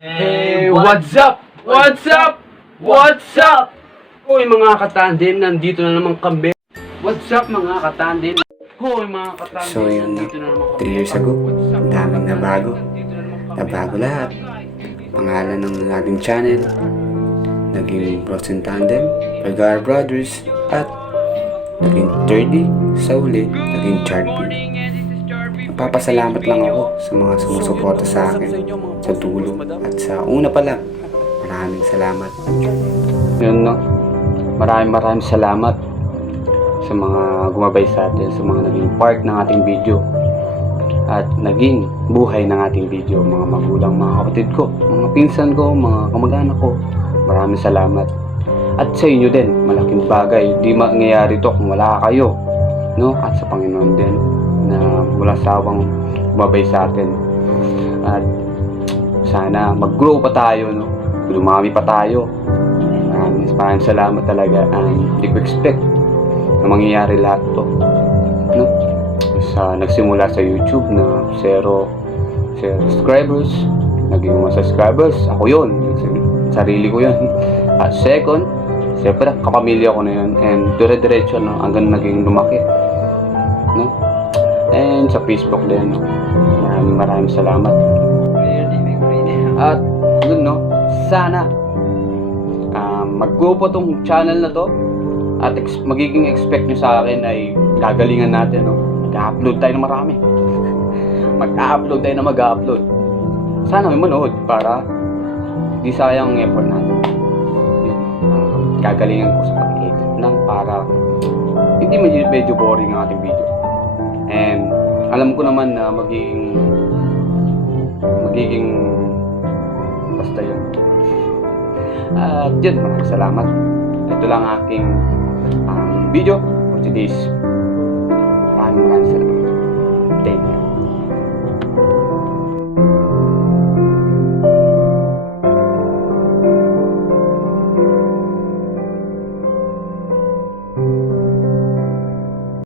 Hey, what's up? What's up? What's up? Hoy mga katandem, nandito na naman kami. What's up mga katandem? Hoy mga katandem, So yun, nandito na naman kami. 3 years ago, What's up, ang daming mga nabago. katandem? Nandito na naman kami. Nabago lahat. Pangalan ng ating channel, naging Bros and Tandem, Vergara Brothers, at naging 30, sa uli, naging Charby. Nagpapasalamat lang ako sa mga sumusuporta sa akin, sa tulong, at sa una pa lang, maraming salamat. Yun no, maraming salamat sa mga gumabay sa atin, sa mga naging part ng ating video at naging buhay ng ating video, mga magulang, mga kapatid ko, mga pinsan ko, mga kamag-anak ko. Maraming salamat. At sa inyo din, malaking bagay, di mangyayari to kung wala kayo, no? At sa Panginoon din na walang sawang gumabay sa atin. At sana mag-grow pa tayo, no? Dumami pa tayo. Maraming salamat talaga. Hindi ko expect na mangyayari lahat to, no? Nagsimula sa YouTube na 0 subscribers, naging 1 subscribers, ako yun, sarili ko yun. At second, siyempre kapamilya ko na yun, and dire-diretso no, hanggang naging lumaki, no? And sa Facebook din, no? Maraming salamat. At yun, no, sana mag-grow po tong channel na to, at magiging expect nyo sa akin ay gagalingan natin, no? Mag-upload tayo ng marami. Mag-upload tayo na mag-upload. Sana may manood para di sayang ang effort natin. Yun. Gagalingan ko sa pag-edit lang para hindi medyo boring ang ating video. And alam ko naman na magiging basta yun. At yun, maraming salamat. Ito lang aking video for today's. Maraming salamat. Thank you.